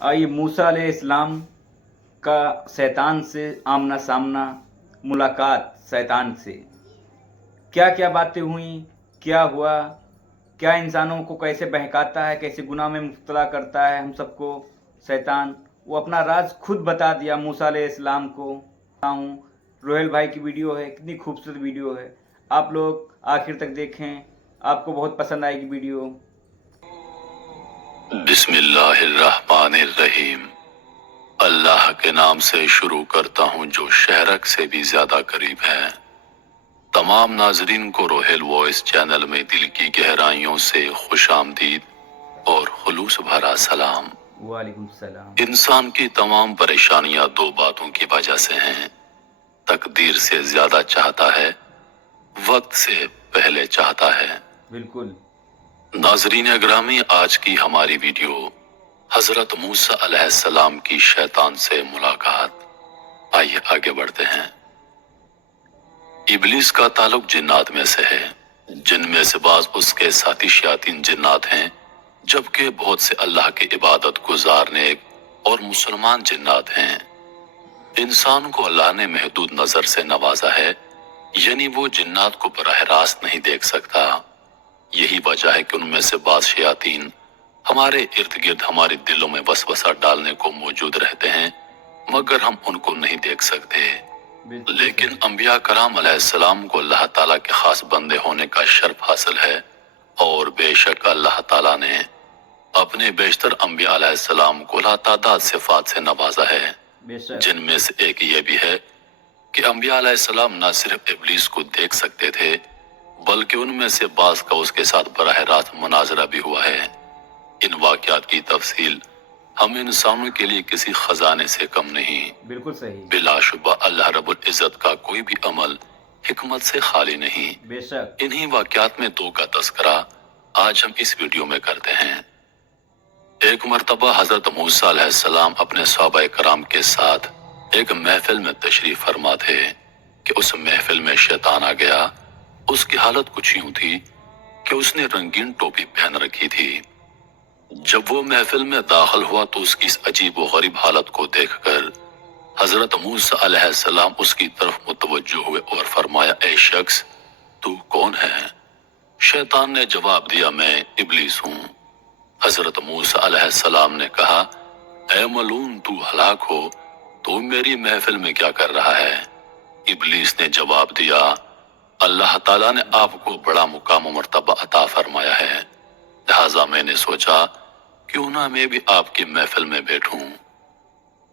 आइए मूसा अलैहिस्सलाम का शैतान से आमना सामना, मुलाकात शैतान से। क्या क्या बातें हुई, क्या हुआ, क्या इंसानों को कैसे बहकाता है, कैसे गुनाह में मुब्तला करता है हम सबको शैतान। वो अपना राज खुद बता दिया मूसा अलैहिस्सलाम को। रोहेल भाई की वीडियो है, कितनी खूबसूरत वीडियो है। आप लोग आखिर तक देखें, आपको बहुत पसंद आएगी वीडियो। बिस्मिल्लाहिर्रहमानिर्रहीम। अल्लाह के नाम से शुरू करता हूँ जो शहरक से भी ज्यादा करीब है। तमाम नाजरीन को रोहेल वॉइस चैनल में दिल की गहराइयों से खुशामदीद और खुलूस भरा सलाम। वालेकुम सलाम। इंसान की तमाम परेशानियां दो बातों की वजह से हैं। तकदीर से ज्यादा चाहता है, वक्त से पहले चाहता है। बिल्कुल। नाजरीन अग्रामी, आज की हमारी वीडियो हजरत मूसा अलैहिस्सलाम की शैतान से मुलाकात। आइए आगे बढ़ते हैं। इब्लीस का ताल्लुक जिन्नात में से है, जिनमें से बाज उसके साथी शयातीन जिन्नात हैं, जबकि बहुत से अल्लाह की इबादत गुजार नेक और मुसलमान जिन्नात हैं। इंसान को अल्लाह ने महदूद नजर से नवाजा है, यानी वो जिन्नात को बराह रास्त नहीं देख सकता। यही वजह है कि उनमें से बाज शयातीन हमारे इर्द गिर्द हमारे दिलों में वसवसा डालने को मौजूद रहते हैं, मगर हम उनको नहीं देख सकते। लेकिन अंबिया कराम अलैहिस्सलाम को अल्लाह ताला के खास बंदे होने का शर्फ हासिल है, और बेशक अल्लाह ताला ने अपने बेशतर अंबिया अलैहिस्सलाम को लातादाद सिफात से नवाजा है, जिनमें से एक ये भी है कि अंबिया अलैहिस्सलाम न सिर्फ इब्लीस को देख सकते थे, बल्कि उनमें से बाज का उसके साथ बराह रास्त मुनाजरा भी हुआ है। इन वाक़यात की तफसील हम इंसानों के लिए किसी खजाने से कम नहीं। बिल्कुल सही। बिलाशुबा अल्लाह रब्बुल इज्जत का कोई भी अमल हिकमत से खाली नहीं। बेशक। इन्हीं वाक़यात में दो का तस्करा आज हम इस वीडियो में करते हैं। एक मर्तबा हजरत मूसा अलैहिस्सलाम अपने सहाबा कराम के साथ एक महफिल में तशरीफ फरमा थे कि उस महफिल में शैतान आ गया। उसकी हालत कुछ यूं थी कि उसने रंगीन टोपी पहन रखी थी। जब वो महफिल में दाखिल हुआ तो उसकी इस अजीब व गरीब हालत को देखकर हजरत मूसा अलैहिस्सलाम उसकी तरफ मुतवज्जो हुए और फरमाया, ए शख्स, तू कौन है? शैतान ने जवाब दिया, मैं इब्लीस हूँ। हजरत मूसा अलैहिस्सलाम ने कहा, ए मलून, तू हलाक हो, तू मेरी महफिल में क्या कर रहा है? इब्लीस ने जवाब दिया, अल्लाह ताला ने आपको बड़ा मुकाम व मर्तबा अता फरमाया है, लिहाजा मैंने सोचा क्यों ना मैं भी आपकी महफिल में बैठूं।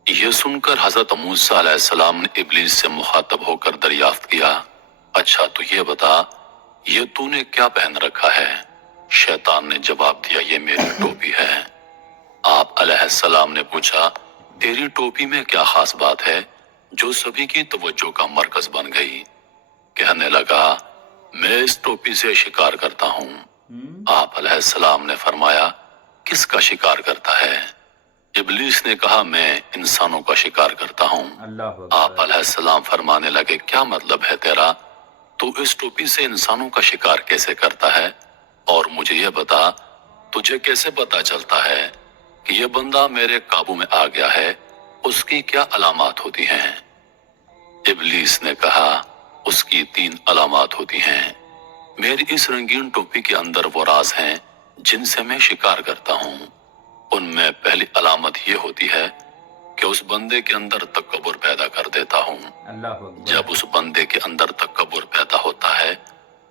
यह सुनकर हजरत मूसा अलैहिस्सलाम ने इब्लीस से मुखातब होकर दरियाफ्त किया, अच्छा तो ये बता, ये तूने क्या पहन रखा है? शैतान ने जवाब दिया, ये मेरी टोपी है। आप अलैहिस्सलाम ने पूछा, तेरी टोपी में क्या खास बात है जो सभी की तवज्जो का मरकज बन गई? कहने लगा, मैं इस टोपी से शिकार करता हूँ। आप अलैहिस्सलाम ने फरमाया, किसका शिकार करता है? इब्लीस ने कहा, मैं इंसानों का शिकार करता हूँ। आप अलैहिस्सलाम फरमाने लगे, क्या मतलब है तेरा? तू इस टोपी से इंसानों का शिकार कैसे करता है? और मुझे यह बता, तुझे कैसे पता चलता है कि यह बंदा मेरे काबू में आ गया है? उसकी क्या अलामात होती हैं? इब्लीस ने कहा, उसकी 3 अलामात होती हैं। मेरी इस रंगीन टोपी के अंदर वो राज हैं जिनसे मैं शिकार करता हूँ। उनमें पहली अलामत ये होती है कि उस बंदे के अंदर तकब्बुर पैदा कर देता हूँ। जब उस बंदे के अंदर तकब्बुर पैदा होता है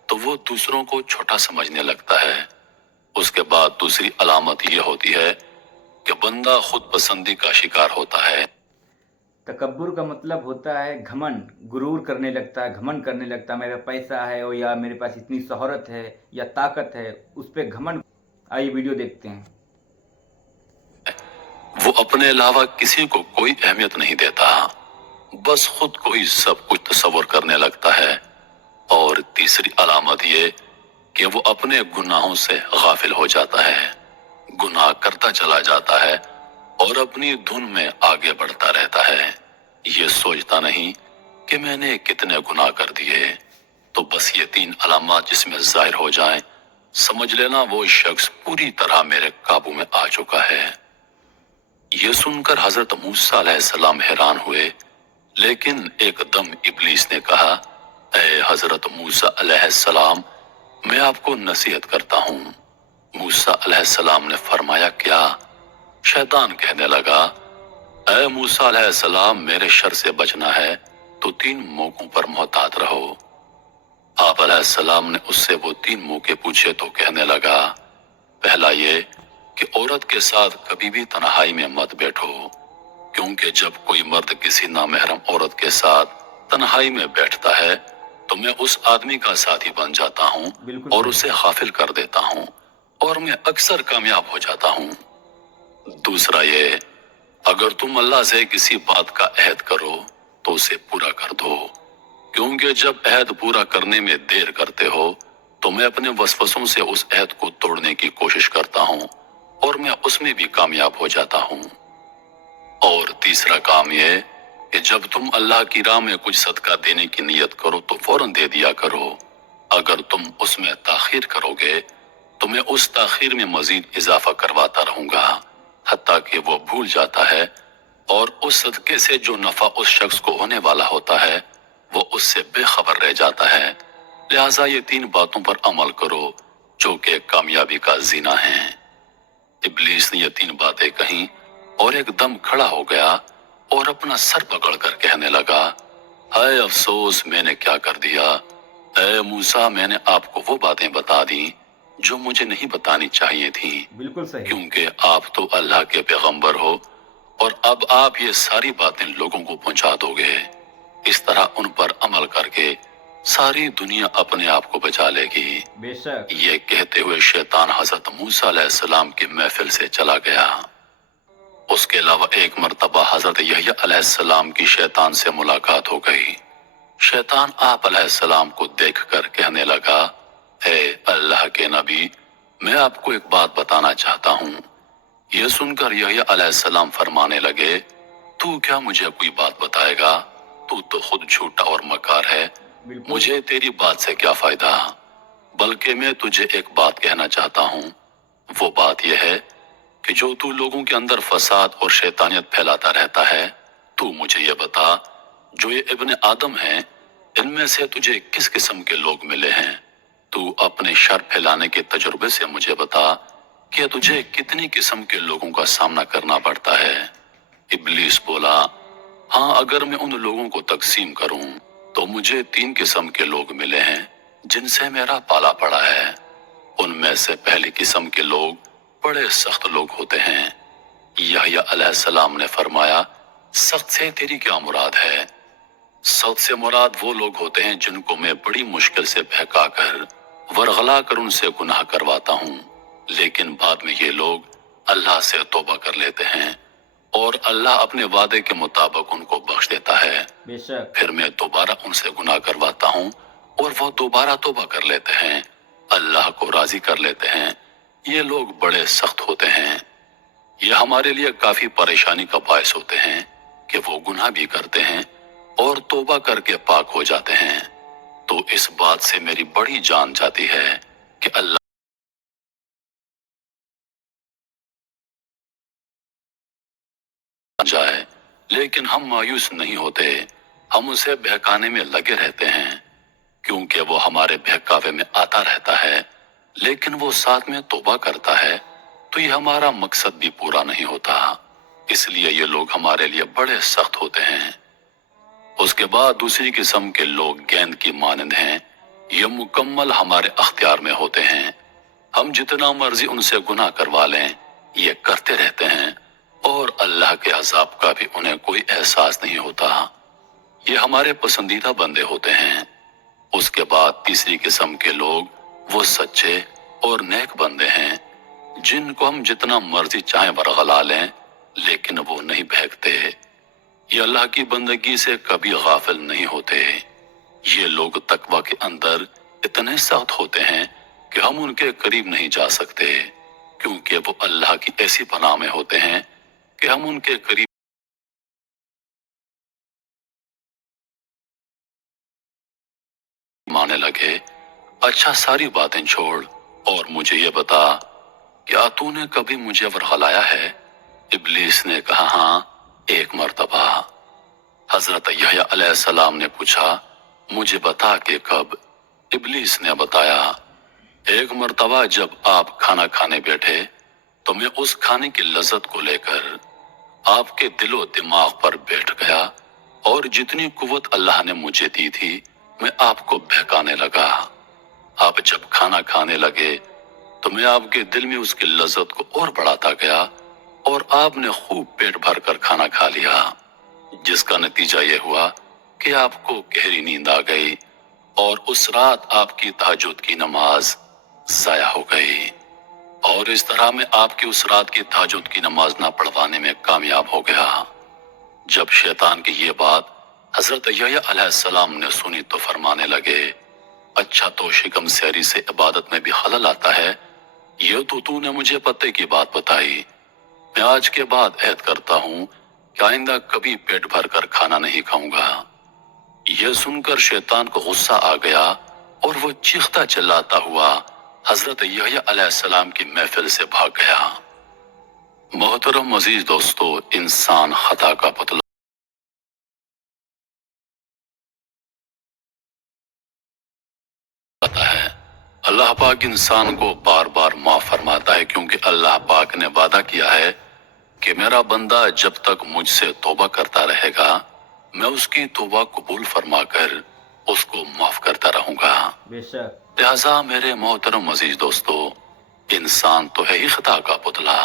तो वो दूसरों को छोटा समझने लगता है। उसके बाद दूसरी अलामत ये होती है कि बंदा खुद पसंदी का शिकार होता है। तकब्बुर का मतलब होता है घमंड, गुरूर करने लगता है, घमंड करने लगता है, मेरा पैसा है और या मेरे पास इतनी शोहरत है या ताकत है, उस पे घमंड। आइए वीडियो देखते हैं। वो अपने अलावा किसी को कोई अहमियत नहीं देता, बस खुद को ही सब कुछ तस्वर करने लगता है। और तीसरी अलामत ये कि वो अपने गुनाहों से गाफिल हो जाता है, गुनाह करता चला जाता है और अपनी धुन में आगे बढ़ता रहता है। ये सोचता नहीं कि मैंने कितने गुनाह कर दिए। तो बस ये 3 अलामत जिसमें जाहिर हो जाएं, समझ लेना वो शख्स पूरी तरह मेरे काबू में आ चुका है। یہ سن کر حضرت موسیٰ علیہ السلام حیران ہوئے، لیکن ایک دم ابلیس نے کہا، اے حضرت موسیٰ علیہ السلام، میں آپ کو نصیحت کرتا ہوں۔ موسیٰ علیہ السلام نے فرمایا، کیا؟ شیطان کہنے لگا، اے موسیٰ علیہ السلام، میرے شر سے بچنا ہے تو 3 موقعوں پر محتاط رہو۔ آپ علیہ السلام نے اس سے وہ 3 موقع پوچھے تو کہنے لگا، پہلا یہ کہ عورت کے ساتھ کبھی بھی تنہائی میں مت بیٹھو، کیونکہ جب کوئی مرد کسی نامحرم عورت کے ساتھ تنہائی میں بیٹھتا ہے تو میں اس آدمی کا ساتھی بن جاتا ہوں بالکل اور صحیح۔ اسے غافل کر دیتا ہوں اور میں اکثر کامیاب ہو جاتا ہوں۔ دوسرا یہ، اگر تم اللہ سے کسی بات کا عہد کرو تو اسے پورا کر دو، کیونکہ جب عہد پورا کرنے میں دیر کرتے ہو تو میں اپنے وسوسوں سے اس عہد کو توڑنے کی کوشش کرتا ہوں اور میں اس میں بھی کامیاب ہو جاتا ہوں۔ اور تیسرا کام یہ کہ جب تم اللہ کی راہ میں کچھ صدقہ دینے کی نیت کرو تو فوراً دے دیا کرو، اگر تم اس میں تاخیر کرو گے تو میں اس تاخیر میں مزید اضافہ کرواتا رہوں گا، حتیٰ کہ وہ بھول جاتا ہے، اور اس صدقے سے جو نفع اس شخص کو ہونے والا ہوتا ہے وہ اس سے بے خبر رہ جاتا ہے۔ لہٰذا یہ 3 باتوں پر عمل کرو جو کہ کامیابی کا زینہ ہیں۔ ابلیس نے یہ 3 باتیں کہیں اور ایک دم کھڑا ہو گیا اور اپنا سر پکڑ کر کہنے لگا، ہائے افسوس، میں نے کیا کر دیا! اے موسیٰ، میں نے آپ کو وہ باتیں بتا دیں جو مجھے نہیں بتانی چاہیے تھیں، بالکل صحیح۔ کیونکہ آپ تو اللہ کے پیغمبر ہو اور اب آپ یہ ساری باتیں لوگوں کو پہنچا دو گے۔ اس طرح ان پر عمل کر کے ساری دنیا اپنے آپ کو بچا لے گی۔ بے شک۔ یہ کہتے ہوئے شیطان حضرت موسیٰ علیہ السلام کی محفل سے چلا گیا۔ اس کے علاوہ ایک مرتبہ حضرت یحییٰ علیہ السلام کی شیطان سے ملاقات ہو گئی۔ شیطان آپ علیہ السلام کو دیکھ کر کہنے لگا، اے اللہ کے نبی، میں آپ کو ایک بات بتانا چاہتا ہوں۔ یہ سن کر یحییٰ علیہ السلام فرمانے لگے، تو کیا مجھے کوئی بات بتائے گا؟ تو خود جھوٹا اور مکار ہے، بالکل۔ مجھے تیری بات سے کیا فائدہ؟ بلکہ میں تجھے ایک بات کہنا چاہتا ہوں، وہ بات یہ ہے کہ جو تو لوگوں کے اندر فساد اور شیطانیت پھیلاتا رہتا ہے، تو مجھے یہ بتا، جو یہ ابن آدم ہیں، ان میں سے تجھے کس قسم کے لوگ ملے ہیں؟ تو اپنے شر پھیلانے کے تجربے سے مجھے بتا کہ تجھے کتنی قسم کے لوگوں کا سامنا کرنا پڑتا ہے؟ ابلیس بولا، ہاں، اگر میں ان لوگوں کو تقسیم کروں تو مجھے 3 قسم کے لوگ ملے ہیں جن سے میرا پالا پڑا ہے۔ ان میں سے پہلی قسم کے لوگ بڑے سخت لوگ ہوتے ہیں۔ یحییٰ علیہ السلام نے فرمایا، سخت سے تیری کیا مراد ہے؟ سخت سے مراد وہ لوگ ہوتے ہیں جن کو میں بڑی مشکل سے بہکا کر ورغلا کر ان سے گناہ کرواتا ہوں، لیکن بعد میں یہ لوگ اللہ سے توبہ کر لیتے ہیں اور اللہ اپنے وعدے کے مطابق ان کو بخش دیتا ہے۔ بے شک۔ پھر میں دوبارہ ان سے گناہ کرواتا ہوں اور وہ دوبارہ توبہ کر لیتے ہیں، اللہ کو راضی کر لیتے ہیں۔ یہ لوگ بڑے سخت ہوتے ہیں۔ یہ ہمارے لیے کافی پریشانی کا باعث ہوتے ہیں کہ وہ گناہ بھی کرتے ہیں اور توبہ کر کے پاک ہو جاتے ہیں۔ تو اس بات سے میری بڑی جان جاتی ہے کہ اللہ جائے، لیکن ہم مایوس نہیں ہوتے، ہم اسے بہکانے میں لگے رہتے ہیں، کیونکہ وہ ہمارے بہکاوے میں آتا رہتا ہے، لیکن وہ ساتھ میں توبہ کرتا ہے تو یہ ہمارا مقصد بھی پورا نہیں ہوتا۔ اس لیے یہ لوگ ہمارے لیے بڑے سخت ہوتے ہیں۔ اس کے بعد دوسری قسم کے لوگ گیند کی مانند ہیں، یہ مکمل ہمارے اختیار میں ہوتے ہیں، ہم جتنا مرضی ان سے گناہ کروا لیں یہ کرتے رہتے ہیں اور اللہ کے عذاب کا بھی انہیں کوئی احساس نہیں ہوتا۔ یہ ہمارے پسندیدہ بندے ہوتے ہیں۔ اس کے بعد تیسری قسم کے لوگ وہ سچے اور نیک بندے ہیں جن کو ہم جتنا مرضی چاہیں ورغلا لیں لیکن وہ نہیں بہکتے، یہ اللہ کی بندگی سے کبھی غافل نہیں ہوتے۔ یہ لوگ تقوی کے اندر اتنے سخت ہوتے ہیں کہ ہم ان کے قریب نہیں جا سکتے، کیونکہ وہ اللہ کی ایسی پناہ میں ہوتے ہیں کہ ہم ان کے قریب مانے لگے۔ اچھا، ساری باتیں چھوڑ اور مجھے یہ بتا، کیا تو نے کبھی مجھے ورغلایا ہے؟ इब्लीस ने कहा, हाँ, एक मर्तबा। हजरत यहया अलैहिस्सलाम ने पूछा, मुझे बता कि कब? इब्लीस ने बताया, एक मर्तबा जब आप खाना खाने बैठे तो मैं उस खाने की लज्जत को लेकर आपके दिलो दिमाग पर बैठ गया और जितनी कुव्वत अल्लाह ने मुझे दी थी मैं आपको बहकाने लगा। आप जब खाना खाने लगे तो मैं आपके दिल में उसकी लज्जत को और बढ़ाता गया और आपने खूब पेट भर कर खाना खा लिया, जिसका नतीजा ये हुआ कि आपको गहरी नींद आ गई और उस रात आपकी तहज्जुद की नमाज जाया हो गई और इस तरह मैं आपकी उस रात की तहज्जुद की नमाज ना पढ़वाने में कामयाब हो गया। जब शैतान की ये बात हजरत यहया अलैहिस्सलाम ने सुनी तो फरमाने लगे, अच्छा तो शिकम सहरी से इबादत में भी खलल आता है, ये तो तूने मुझे पते की बात बताई। मैं आज के बाद ऐद करता हूँ कि आइंदा कभी पेट भर कर खाना नहीं खाऊंगा। यह सुनकर शैतान को गुस्सा आ गया और वो चीखता चिल्लाता हुआ हजरत यहया अलैहिस्सलाम की महफिल से भाग गया। मोहतरम अजीज दोस्तों, इंसान खता का पुतला है। अल्लाह पाक इंसान को बार बार माफ फरमाता है क्योंकि अल्लाह पाक ने वादा किया है कि मेरा बंदा जब तक मुझसे तौबा करता रहेगा मैं उसकी तौबा कबूल फरमाकर उसको माफ करता रहूंगा। बेशक। लिहाजा मेरे मोहतरम अजीज दोस्तों, इंसान तो है ही खता का पुतला।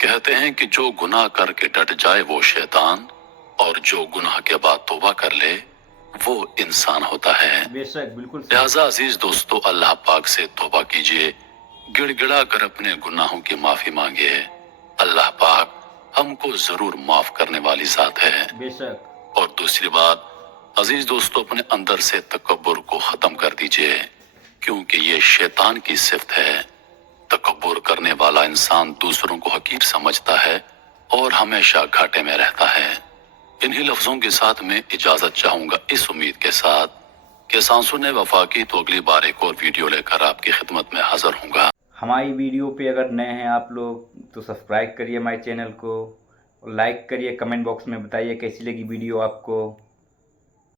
कहते हैं कि जो गुनाह करके डट जाए वो शैतान और जो गुनाह के बाद तौबा कर ले वो इंसान होता है। बेशक, बिल्कुल सही। लिहाजा अजीज दोस्तों, अल्लाह पाक से तौबा कीजिए, गिड़गिड़ा कर अपने गुनाहों की माफी मांगिए। अल्लाह पाक हमको जरूर माफ करने वाली जात है। बेशक। और दूसरी बात अजीज दोस्तों, अपने अंदर से तकब्बुर को खत्म कर दीजिए क्योंकि ये शैतान की सिफ्त है। तकब्बुर करने वाला इंसान दूसरों को हकीर समझता है और हमेशा घाटे में रहता है। इन्हीं लफ्जों के साथ मैं इजाजत चाहूंगा इस उम्मीद के साथ कि सांसों ने वफा की तो अगली बार एक और वीडियो लेकर आपकी खिदमत में हाजिर होऊंगा। हमारी वीडियो पे अगर नए हैं आप लोग तो सब्सक्राइब करिए हमारे चैनल को, लाइक करिए, कमेंट बॉक्स में बताइए कैसी लगी वीडियो आपको।